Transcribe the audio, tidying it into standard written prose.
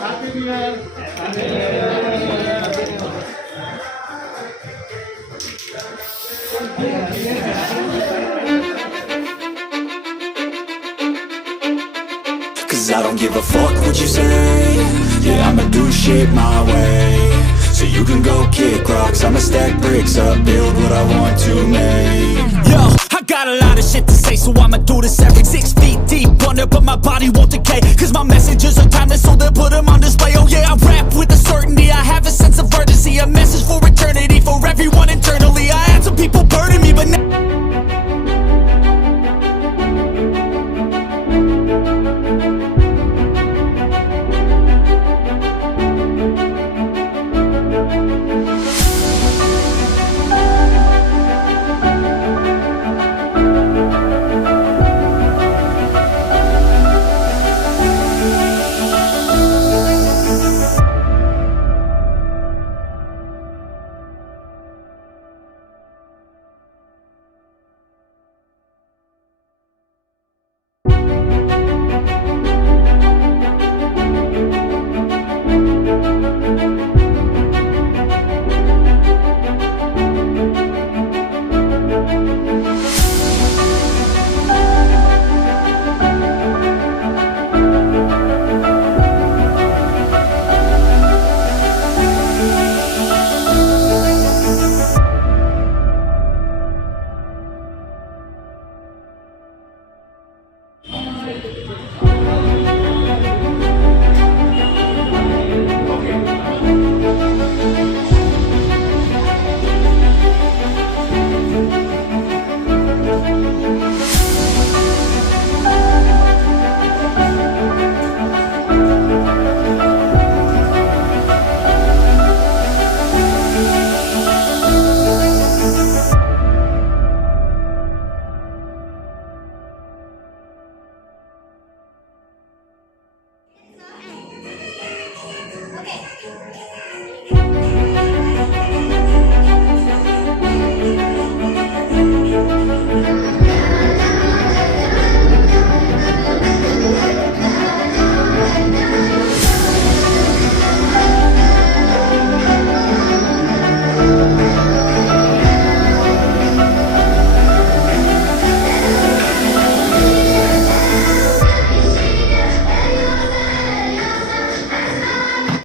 Happy New Year. Happy New Cause I don't give a fuck what you say. Yeah, I'ma do shit my way. So you can go kick rocks, I'ma stack bricks up, build what I want to make. Yo, I got a lot of shit to say, so I'ma do this every 6 feet deep under, but my body won't decay. Cause my messages are timeless, so they'll put them on display. Oh yeah, I rap with a certainty, I have a sense of urgency, a message for eternity, for everyone internally. I had some people burning me, but now Okay.